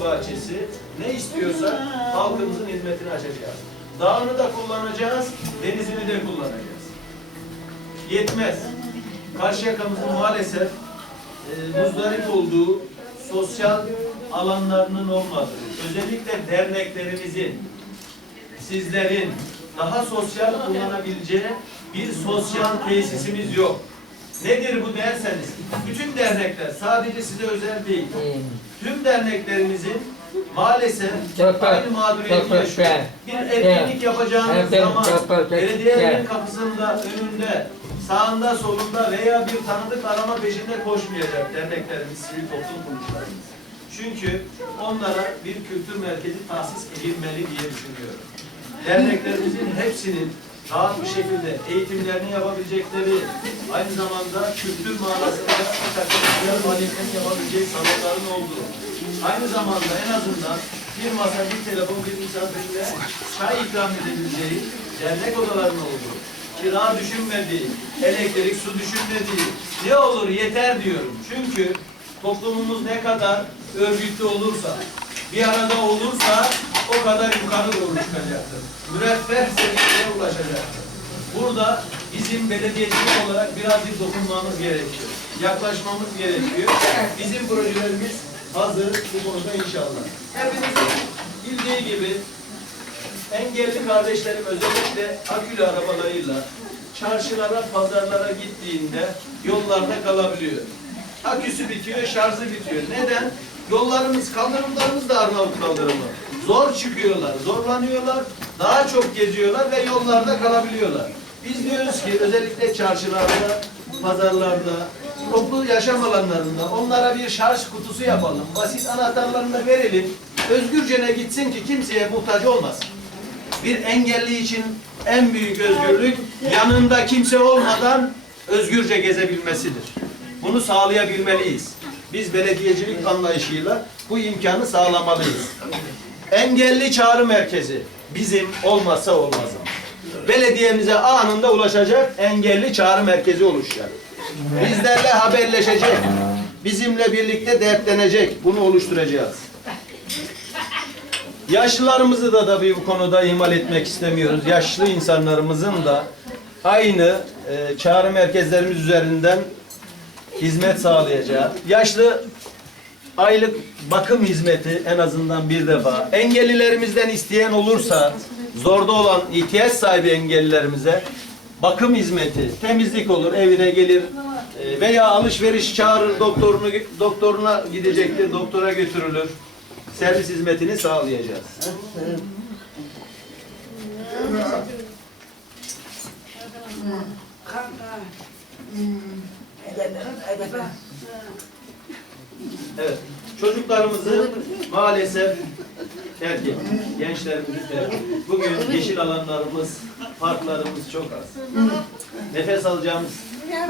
bahçesi ne istiyorsa halkımızın hizmetine açacağız. Dağını da kullanacağız, denizini de kullanacağız. Yetmez. Karşıyaka'mızın maalesef e, muzdarip olduğu sosyal alanlarının olmadığı, özellikle derneklerimizin, sizlerin daha sosyal kullanabileceği bir sosyal tesisimiz yok. Nedir bu derseniz, bütün dernekler sadece size özel değil, tüm derneklerimizin maalesef aynı mağduriyeti yaşıyor. Bir etkinlik yapacağınız zaman belediyenin kapısında, önünde, sağında, solunda veya bir tanıdık arama peşinde koşmayacak derneklerimiz, sivil toplum kuruluşlarımız. Çünkü onlara bir kültür merkezi tahsis edilmeli diye düşünüyorum. Derneklerimizin hepsinin rahat bir şekilde eğitimlerini yapabilecekleri, aynı zamanda kültür manasında bir takım güzel faaliyetlerini yapabilecek salonların olduğu, aynı zamanda en azından bir masa, bir telefon, bir misafirle çay ikram edebileceği dernek odalarının olduğu, kira düşünmediği, elektrik, su düşünmediği, ne olur yeter diyorum. Çünkü toplumumuz ne kadar örgütlü olursa, bir arada olursa o kadar yukarı doğru çıkacaktır. Burada bizim belediyecilik olarak birazcık dokunmamız gerekiyor. Yaklaşmamız gerekiyor. Bizim projelerimiz hazır bu konuda inşallah. Hepinizin bildiği gibi engelli kardeşlerim özellikle akülü arabalarıyla çarşılara, pazarlara gittiğinde yollarda kalabiliyor. Aküsü bitiyor, şarjı bitiyor. Neden? Yollarımız, kaldırımlarımız da Arnavut kaldırımı. Zor çıkıyorlar, zorlanıyorlar, daha çok geziyorlar ve yollarda kalabiliyorlar. Biz diyoruz ki özellikle çarşılarda, pazarlarda, toplu yaşam alanlarında onlara bir şarj kutusu yapalım. Basit anahtarlarını verelim. Özgürcene gitsin ki kimseye muhtaç olmasın. Bir engelli için en büyük özgürlük yanında kimse olmadan özgürce gezebilmesidir. Bunu sağlayabilmeliyiz. Biz belediyecilik anlayışıyla bu imkanı sağlamalıyız. Engelli çağrı merkezi bizim olmazsa olmazımız. Belediyemize anında ulaşacak engelli çağrı merkezi oluşacak. Bizlerle haberleşecek. Bizimle birlikte dertlenecek. Bunu oluşturacağız. Yaşlılarımızı da tabii bu konuda ihmal etmek istemiyoruz. Yaşlı insanlarımızın da aynı e, çağrı merkezlerimiz üzerinden hizmet sağlayacağı, yaşlı aylık bakım hizmeti en azından bir defa, engellilerimizden isteyen olursa, zorda olan ihtiyaç sahibi engellilerimize bakım hizmeti, temizlik olur, evine gelir e, veya alışveriş çağırır doktorunu doktoruna gidecektir, doktora götürülür. Servis hizmetini sağlayacağız. Evet. Çocuklarımızı maalesef terk ettik. Gençlerimizi terk ettik. Bugün yeşil alanlarımız, parklarımız çok az. Nefes alacağımız,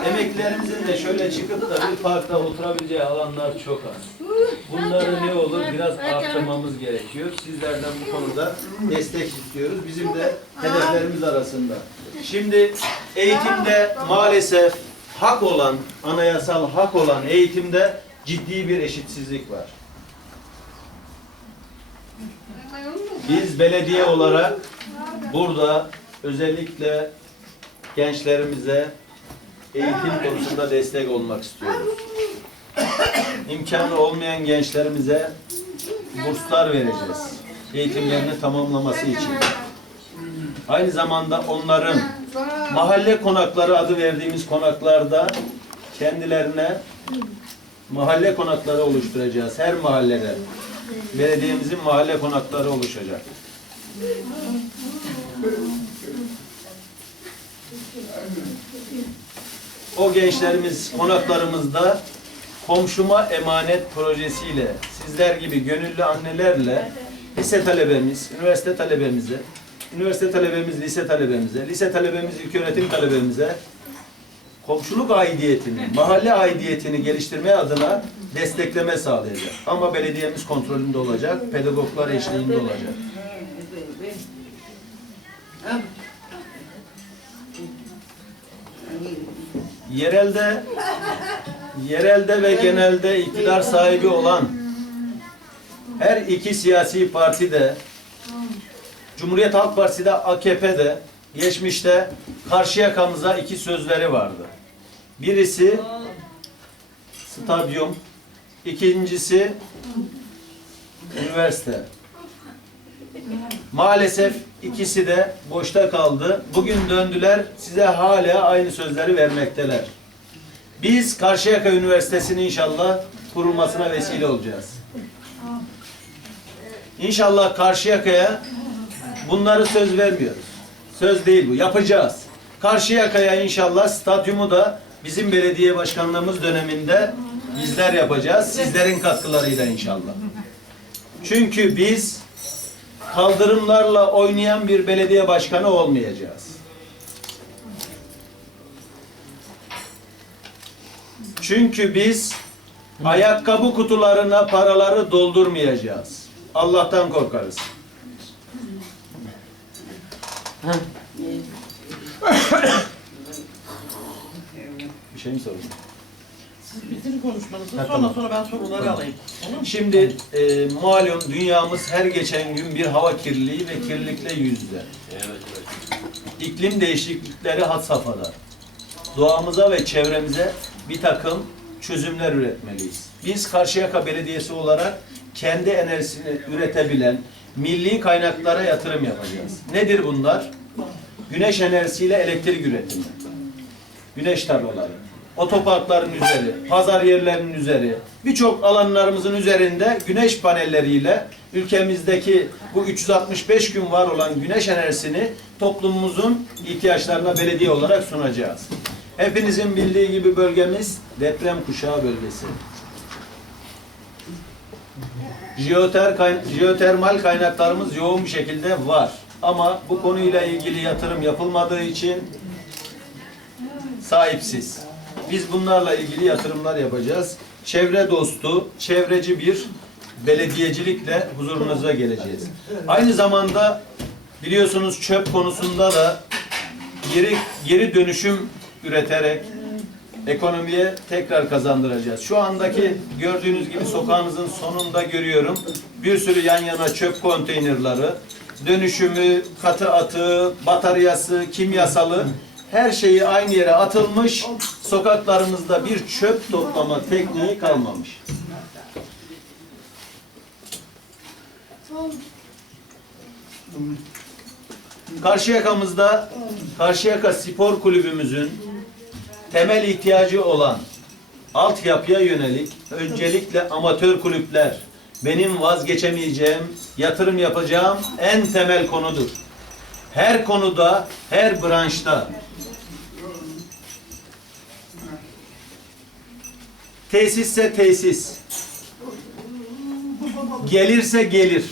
emeklilerimizin de şöyle çıkıp da bir parkta oturabileceği alanlar çok az. Bunları ne olur biraz arttırmamız gerekiyor. Sizlerden bu konuda destek istiyoruz. Bizim de hedeflerimiz arasında. Şimdi eğitimde maalesef hak olan, anayasal hak olan eğitimde ciddi bir eşitsizlik var. Biz belediye olarak burada özellikle gençlerimize eğitim konusunda destek olmak istiyoruz. İmkanı olmayan gençlerimize burslar vereceğiz. Eğitimlerini tamamlaması için. Aynı zamanda onların mahalle konakları adı verdiğimiz konaklarda kendilerine mahalle konakları oluşturacağız. Her mahallede belediyemizin mahalle konakları oluşacak. O gençlerimiz konaklarımızda komşuma emanet projesiyle sizler gibi gönüllü annelerle lise talebemiz, üniversite talebemize, üniversite talebemiz lise talebemize, lise talebemiz ilköğretim talebemize komşuluk aidiyetini, mahalle aidiyetini geliştirme adına destekleme sağlayacak. Ama belediyemiz kontrolünde olacak, pedagoglar eşliğinde olacak. Yerelde yerelde ve genelde iktidar sahibi olan Her iki siyasi parti de Cumhuriyet Halk Partisi de AKP de geçmişte Karşıyaka'mıza iki sözleri vardı. Birisi stadyum, ikincisi üniversite. Maalesef ikisi de boşta kaldı. Bugün döndüler, size hala aynı sözleri vermekteler. Biz Karşıyaka Üniversitesi'nin inşallah kurulmasına vesile olacağız. İnşallah Karşıyaka'ya bunları söz vermiyoruz. Söz değil bu, yapacağız. Karşıyaka'ya inşallah stadyumu da bizim belediye başkanlığımız döneminde bizler yapacağız. Sizlerin katkılarıyla inşallah. Çünkü biz kaldırımlarla oynayan bir belediye başkanı olmayacağız. Çünkü biz ayakkabı kutularına paraları doldurmayacağız. Allah'tan korkarız. Bir şey mi sorun? Siz bitirin konuşmanızı. Ha, sonra tamam. sonra ben soruları alayım. Olur mu? Şimdi e, malum dünyamız her geçen gün bir hava kirliliği ve kirlilikle yüz yüze. İklim değişiklikleri had safhada. Doğamıza ve çevremize bir takım çözümler üretmeliyiz. Biz Karşıyaka Belediyesi olarak kendi enerjisini üretebilen milli kaynaklara yatırım yapacağız. Nedir bunlar? Güneş enerjisiyle elektrik üretimi. Güneş tarlaları, otoparkların üzeri, pazar yerlerinin üzeri, birçok alanlarımızın üzerinde güneş panelleriyle ülkemizdeki bu 365 gün var olan güneş enerjisini toplumumuzun ihtiyaçlarına belediye olarak sunacağız. Hepinizin bildiği gibi bölgemiz deprem kuşağı bölgesi. Jeoter, jeotermal kaynaklarımız yoğun bir şekilde var. Ama bu konuyla ilgili yatırım yapılmadığı için sahipsiz. Biz bunlarla ilgili yatırımlar yapacağız. Çevre dostu, çevreci bir belediyecilikle huzurunuza geleceğiz. Aynı zamanda biliyorsunuz çöp konusunda da geri geri dönüşüm üreterek ekonomiye tekrar kazandıracağız. Şu andaki gördüğünüz gibi sokağınızın sonunda görüyorum. Bir sürü yan yana çöp konteynerları, dönüşümü, katı atığı, bataryası, kimyasalı her şeyi aynı yere atılmış. Sokaklarımızda bir çöp toplama tekniği kalmamış. Karşıyaka'mızda Karşıyaka Spor Kulübümüzün temel ihtiyacı olan altyapıya yönelik öncelikle amatör kulüpler benim vazgeçemeyeceğim, yatırım yapacağım en temel konudur. Her konuda, her branşta tesisse tesis, gelirse gelir.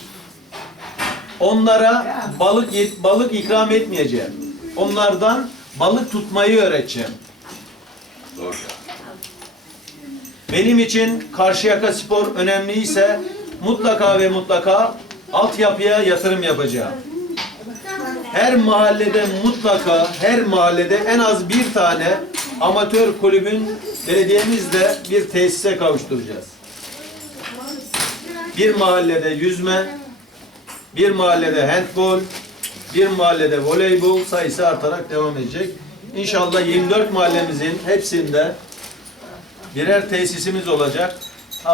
Onlara balık balık ikram etmeyeceğim. Onlardan balık tutmayı öğreteceğim. Benim için Karşıyaka Spor önemliyse mutlaka ve mutlaka altyapıya yatırım yapacağım. Her mahallede mutlaka her mahallede en az bir tane amatör kulübün belediyemizle bir tesise kavuşturacağız. Bir mahallede yüzme, bir mahallede handbol, bir mahallede voleybol sayısı artarak devam edecek. İnşallah 24 mahallemizin hepsinde birer tesisimiz olacak.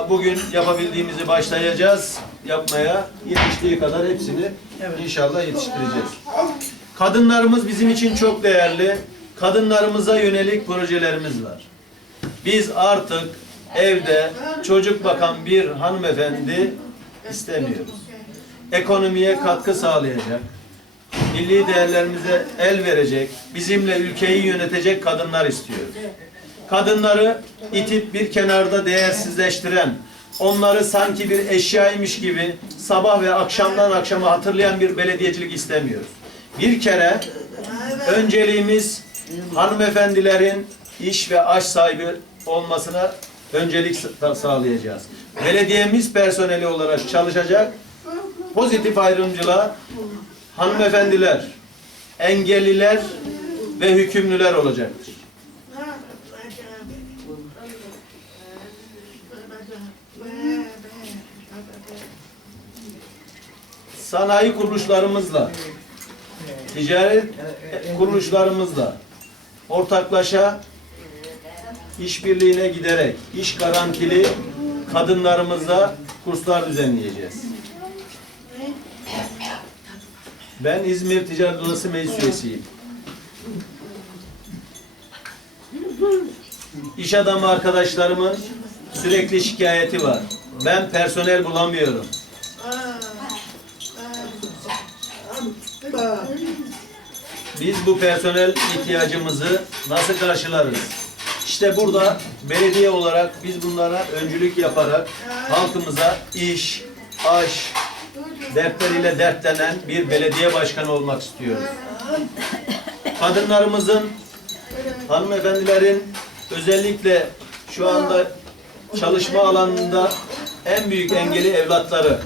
Bugün yapabildiğimizi başlayacağız yapmaya. Yetiştiği kadar hepsini inşallah yetiştireceğiz. Kadınlarımız bizim için çok değerli. Kadınlarımıza yönelik projelerimiz var. Biz artık evde çocuk bakan bir hanımefendi istemiyoruz. Ekonomiye katkı sağlayacak, milli değerlerimize el verecek, bizimle ülkeyi yönetecek kadınlar istiyoruz. Kadınları itip bir kenarda değersizleştiren, onları sanki bir eşyaymış gibi sabah ve akşamdan akşama hatırlayan bir belediyecilik istemiyoruz. Bir kere önceliğimiz hanımefendilerin iş ve aş sahibi olmasına öncelik sa- sağlayacağız. Belediyemiz personeli olarak çalışacak, pozitif ayrımcılığa hanımefendiler, engelliler ve hükümlüler olacaktır. Sanayi kuruluşlarımızla, ticaret kuruluşlarımızla ortaklaşa işbirliğine giderek iş garantili kadınlarımıza kurslar düzenleyeceğiz. Ben İzmir Ticaret Odası Meclis Üyesiyim. İş adamı arkadaşlarımın sürekli şikayeti var. Ben personel bulamıyorum. Biz bu personel ihtiyacımızı nasıl karşılarız? İşte burada belediye olarak biz bunlara öncülük yaparak halkımıza iş, aş, dertleriyle dertlenen bir belediye başkanı olmak istiyoruz. Kadınlarımızın, hanımefendilerin özellikle şu anda çalışma alanında en büyük engeli evlatları.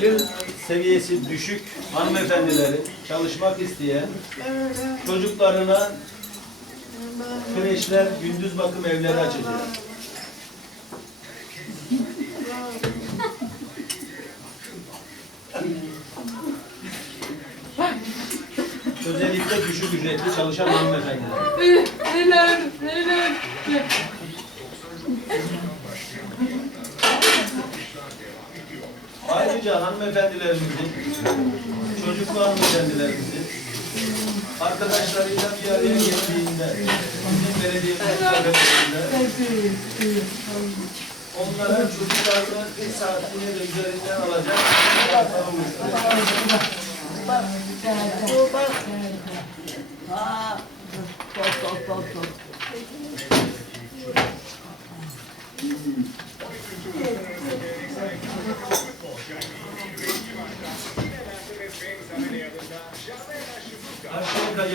Gelir seviyesi düşük hanımefendilerin çalışmak isteyen çocuklarına kreşler, gündüz bakım evleri açacak. Özellikle düşük ücretli çalışan hanımefendiler. Neler, neler. Ayrıca hanımefendilerimizin, çocuklu hanımefendilerimizin arkadaşlarıyla bir araya geldiğinde, bizim belediyemiz tarafında onlara çocuklarını bir saatliğine de üzerinden alacak şartlar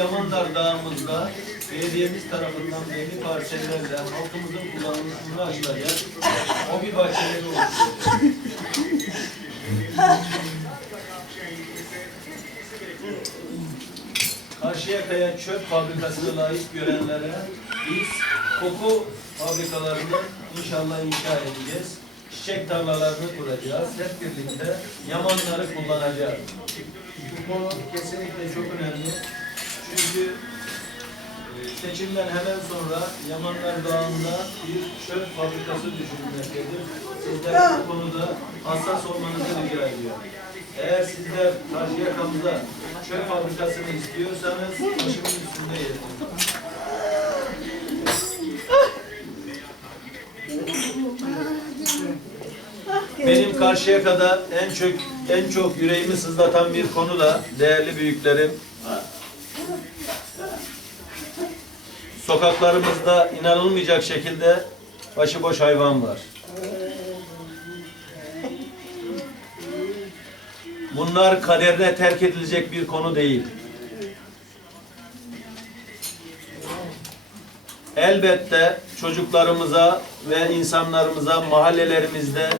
Yamandar Dağı'mızda belediyemiz tarafından belli parsellerle halkımızın kullanımına açılacak o bir bahçeleri oluşturuyor. Karşıyaka'ya çöp fabrikasını layık görenlere biz koku fabrikalarını inşallah inşa edeceğiz. Çiçek tarlalarını kuracağız. Hep birlikte yamanları kullanacağız. Bu konu kesinlikle çok önemli. Çünkü e, seçimden hemen sonra Yamanlar Dağı'nda bir çöp fabrikası düşünülmektedir. Sizler bu konuda hassas olmanızı rica ediyorum. Eğer sizler Karşıyaka'mıza çöp fabrikasını istiyorsanız başımın üstünde yetin. Benim Karşıyaka'da en çok en çok yüreğimi sızlatan bir konu da değerli büyüklerim. Sokaklarımızda inanılmayacak şekilde başıboş hayvan var. Bunlar kaderine terk edilecek bir konu değil. Elbette çocuklarımıza ve insanlarımıza mahallelerimizde